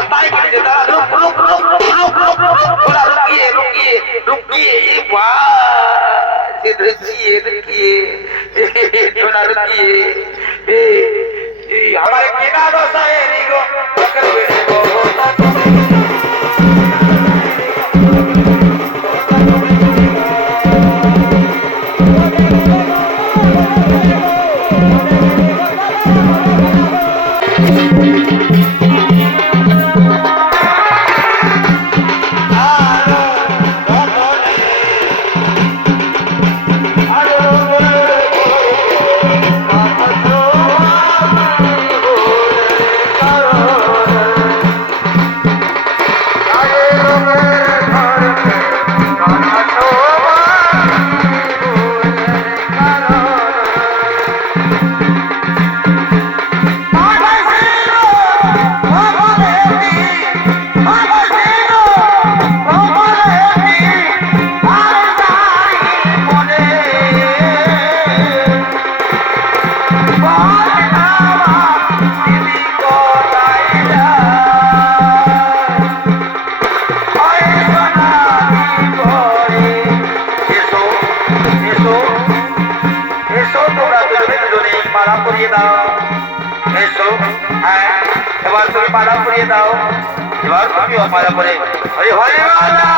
মাথায় কেটেছে দাঁড়া রুক রুক রুক রুক রুক রুক রুক थोड़ा रुकिए रुकिए रुकिए वाह रुकिए रुकिए थोड़ा रुकिए हमारे बिना दोसा है रिगो पकड़ बेटे को माला पुड़िए दाओ एबार तुमिও माला पुड़े अरे हरे माला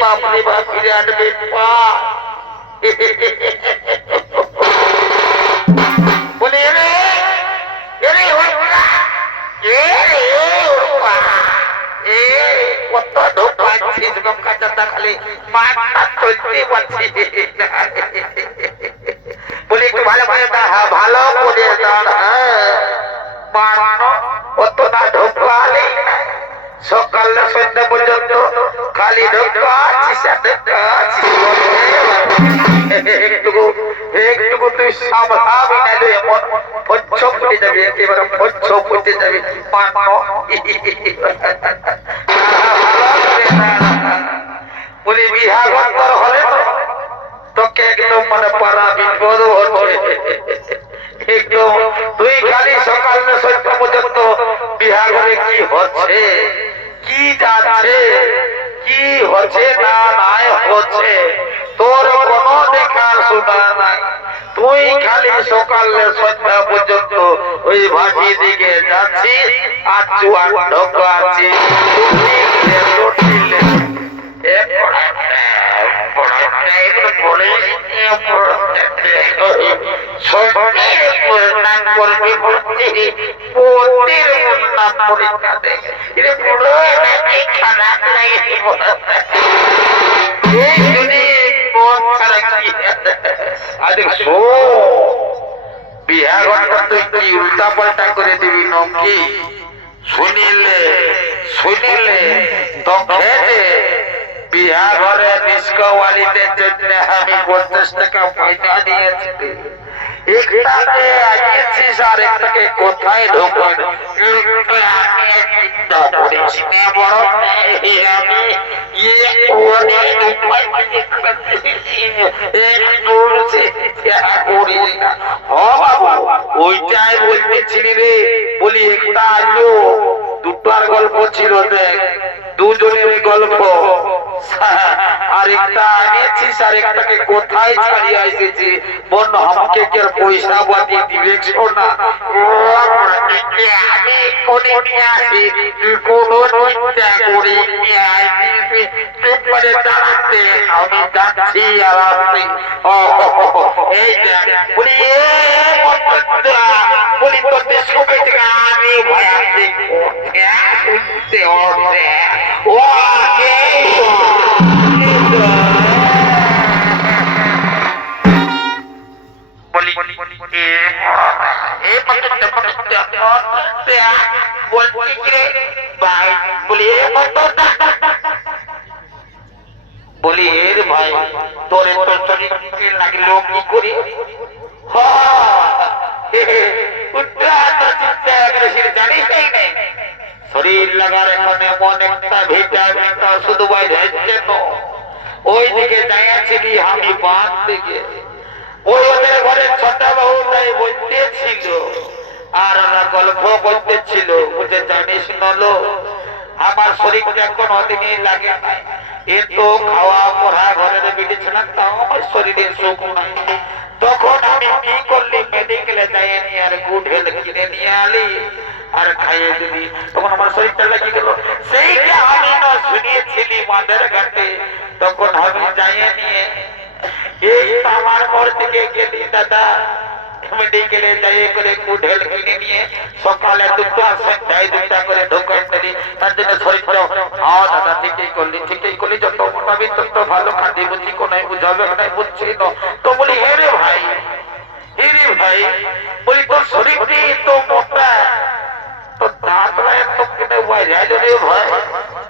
बापरे बाप विराट बेपा बोले रे होगा होगा কত ধোপ পাচ্ছি যুগম কাটা খালি মাথা চলতে পাচ্ছি বলে একটু ভালো ভালো ভালো করে দাঁড় বাড়ানো কতটা ধোপ পালে সকাল সন্ধ্যা পর্যন্ত খালি ধোকা একটু তুই সামলাবি না এমন পঞ্চ ফুটে যাবে একেবারে পঞ্চ ফুটে যাবে বলি বিহার বন্ধর হলে তোকে একদম মানে পারা বিপদ হচ্ছে একদম তুই খালি সকাল সন্ধ্যা পর্যন্ত বিহার ঘরে কি হচ্ছে কি যাচ্ছে কি হচ্ছে না নাই হচ্ছে তোর কোনো দেখার শোনা নাই তুই খালি সকালে সন্ধ্যা পর্যন্ত ওই ভাটি দিকে যাচ্ছিস আর চুয়ান ঢোকাচ্ছি উল্টা পাল্টা করে দিবি নকি শুনিলে শুনিলে তো খেতে বিহা ঘরে ডিস্কোয়ালিদের জন্য আমি 50 টাকা পয়সা দিয়েছি একটাকে আগিয়েছিস আর একটাকে কোথায় ঢোকান ওইটাই বলতেছিলি রে বলি একটা আলো দুটার গল্প ছিল দেখ দুজনের গল্প আর একটা আনিয়েছিস আর একটাকে কোথায় ছাড়িয়ে এসেছি বন্য আমাকে কি আর পয়সা বাদি দিবে না আমি কোনে নিয়ে আসি কোনো চিন্তা করি পেপারে দাঁড়াতে আমি যাচ্ছি আর আসছি এই বলি বলি তোর সবাই থেকে আমি ভয় আসছি ও বলি এর ভাই তোরে তো শরীরে লাগলো কি করে শরীর লাগার এখানে এমন একটা ভিটামিন শুধু বাইরে ওই দিকে যাইয়াছিলি আমি বাঁধ দিকে ওই ওদের ঘরে ছোট বহুটাই বলতেছিল আর ওরা গল্প করতেছিল বুঝে জানিস নলো আমার শরীরটা কোনো দিনই লাগে নাই এ তো খাওয়া পড়া ঘরের বেরিয়েছিলাম তাও আমার শরীরে সুখ নাই তখন আমি কি করলি মেডিকেলে যাই নিয়ে আর গুড হেলথ কিনে নিয়ে আলি আর খাইয়ে দিবি তখন আমার শরীরটা লাগিয়ে গেল সেইটা আমি না শুনিয়েছিলি মাদের ঘাটে তখন আমি যাইয়ে নিয়ে এই আমার ঘর থেকে গেলি দাদা মেডিকেলে যাইয়ে করে গুড হেলথ কিনে নিয়ে সকালে দুটো সন্ধ্যায় দুটা করে ঢোকাই দিলি তার জন্য শরীরটা দাদা ঠিকই করলি যত মোটাবি তত ভালো খাদ্য বুঝি কোনায় বুঝাবে কোনায় বুঝছি তো বলি হে রে ভাই বলি তোর শরীরটি তো মোটা তো দাঁত তো কেটে বাইরে রে ভাই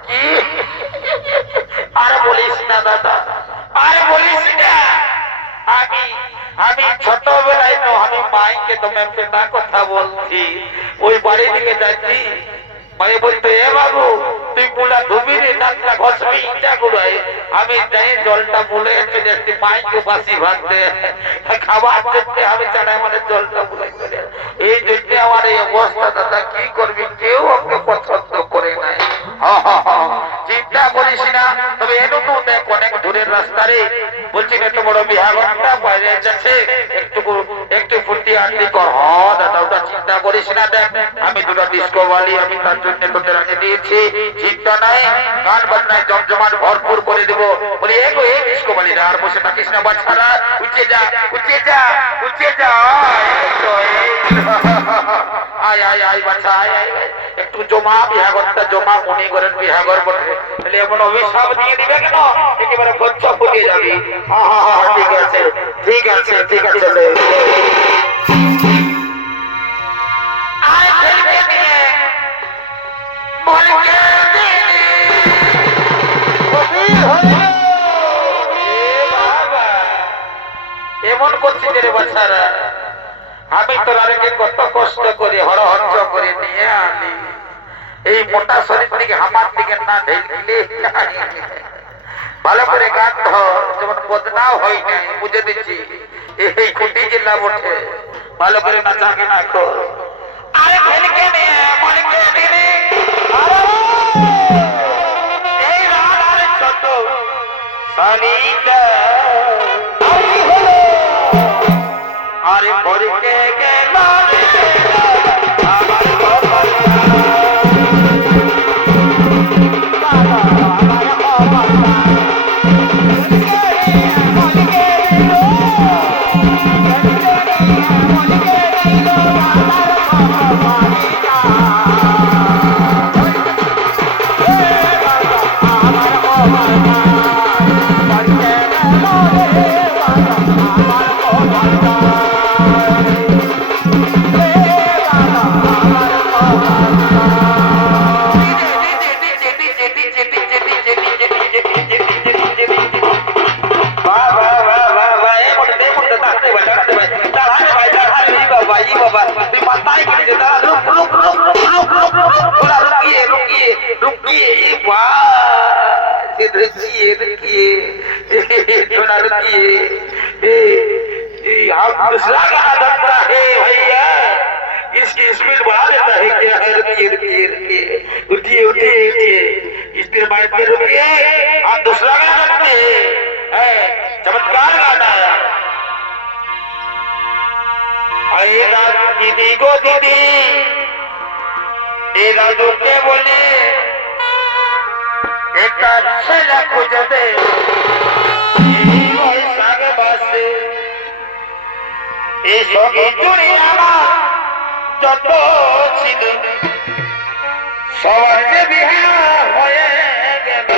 কি আর বলিস না দাদা আর বলিস না আমি ছোটবেলায় তো আমি মাইকে তোমার পেটা কথা বলছি ওই বাড়ি দিকে যাচ্ছি মায়ে বলতো এ বাবু তুই মুলা ধুবি রে দাঁতটা ঘষবি ইটা গুড়াই আমি যাই জলটা মুলে চলে আসছি মাইকে বাসি ভাবতে খাবার করতে আমি চাড়াই মানে জলটা মুলে চলে এই জন্য আমার এই অবস্থা দাদা কি করবি কেউ আমাকে পছন্দ করে নাই চিন্তা করিস না তবে এটুকু দেখ অনেক দূরের রাস্তা রে বলছি এত বড় বিহাঘরটা বাইরে যাচ্ছে একটু ফুর্তি আনতি কর দাদা ওটা চিন্তা করিস না দেখ আমি দুটো ডিস্কো বালি আমি তার জন্য তোদের আগে দিয়েছি চিন্তা নাই গান বাজনায় জমজমাট ভরপুর করে দেবো বলি এই ডিস্কো বালি আর বসে থাকিস না বাচ্চারা উঠে যা আয় বাচ্চা আয় একটু জমা বিহাঘরটা জমা মনে করেন বিহাঘর বটে তাহলে এমন অভিশাপ দিয়ে দিবে কেন একেবারে বচ্চা ফুটে যাবি ঠিক আছে এমন করছি রে বাচ্চারা আমি তোরাকে কত কষ্ট করে হরহঞ্চ করে নিয়ে আনি এই মোটা শরীর থেকে আমার দিকে না ঢেলে ভালো করে গান ধর যেমন বদনাও হয় নাই বুঝে দিচ্ছি এই কুটি জেলা বটে ভালো করে নাচা কেনা কর আরে ঢেলকে নিয়ে মনকে দিনে এই রাত ছোট সানিটা আরে পরকে গেল আমার বাবা दूसरा गाना बनता है भैया इसकी स्पीड बढ़ा देता है क्या है रुकिए इसके बाद में रुकिए आप दूसरा गाना बनते हैं चमत्कार गाना दीदी को दीदी ए राजू के बोले एक अच्छा खोज दे এই সঙ্গে জুড়ে আমার যত ছিল সবার যে বিহা হয়ে গেল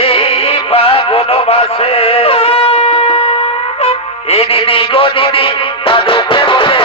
এই ফাগুন মাসে এই দিদি গো দিদি দাদুকে বলে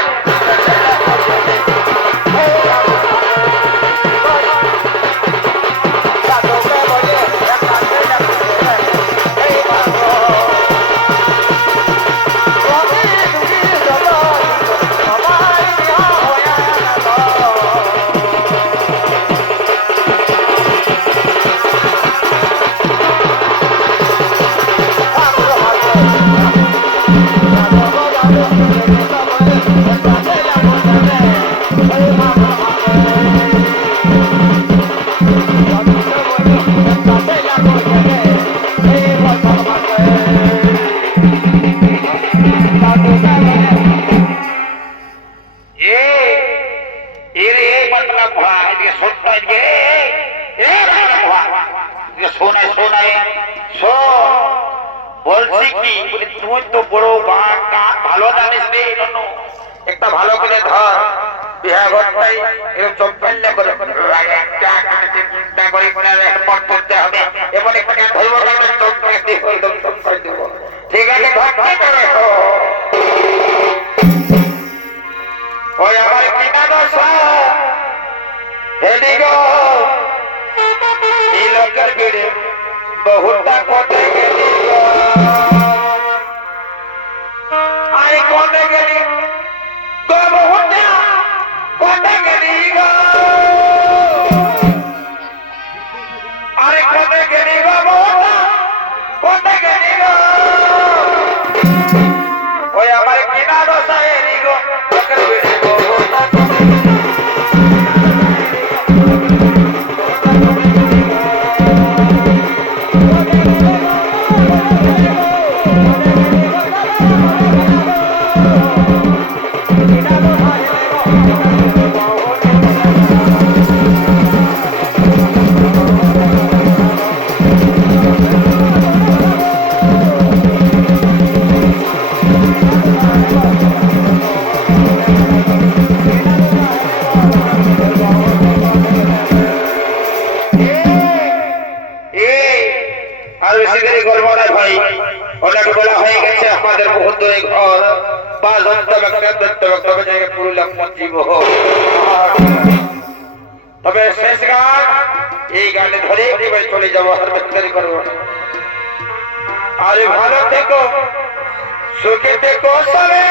বলছি কি তুই তো বড় ভালো জানিস রে একটা ভালো করে ধর বিহা ঘরটাই এরকম চম্পাল্লা করে চিন্তা করে মত করতে হবে এমন একটা ধর্ম ঠিক আছে ওই আমার কিনা দোষ হেডি গো এই লোকের ভিড়ে বহুটা কোটে গেলি আরে কোটে গেলি গো বহুটা কোটে গেলি গো আরে কোটে গেলি গো বহুটা কোটে গেলি গো ওই আমার কিনা দোষ হেডি গো লোকের ভিড়ে বহুটা তবে শেষ গান এই গানে ধরে চলে যাবো করবো আরে ভালো থেকো সুখে থেকো সবে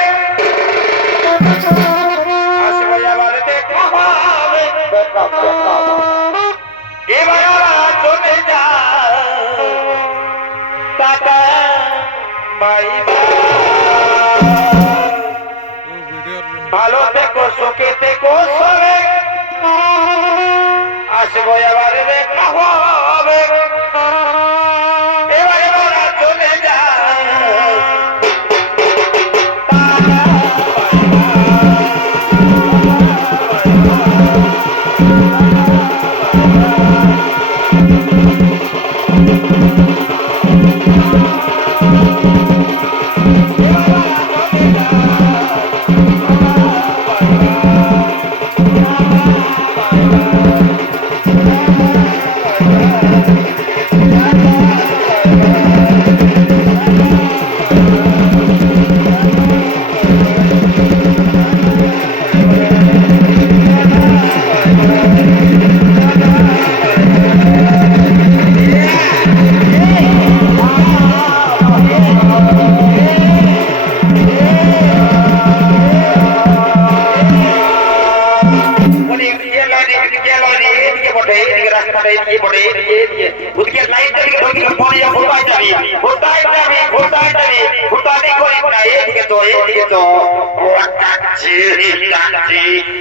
আসবে আবার দেখা হবে এবার চলে যা টাটা বাই ভালো থেকো সুখে থেকো সবে আসবো এবার দেখা হবে এবার চলে যা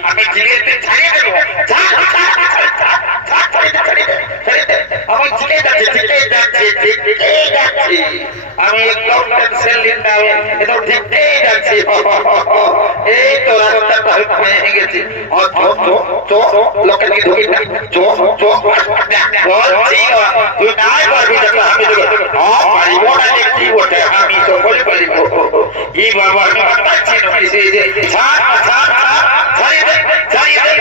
আমি জিরেতে ছাড়িয়ে দেবো আমার জিরে যাচ্ছে আমি একদম টেনশন নিতে হবে একদম ঠিকই যাচ্ছি এই তো রাস্তাটা হয়ে গেছে লোকের দিকে ঢুকি না তুই নাই পারবি আমি তোকে পারিব না দেখছি ওঠে আমি তো বলে পারিব এই বাবা আমি পাচ্ছি না ছাড় ছাড়িয়ে দে ছাড়িয়ে দে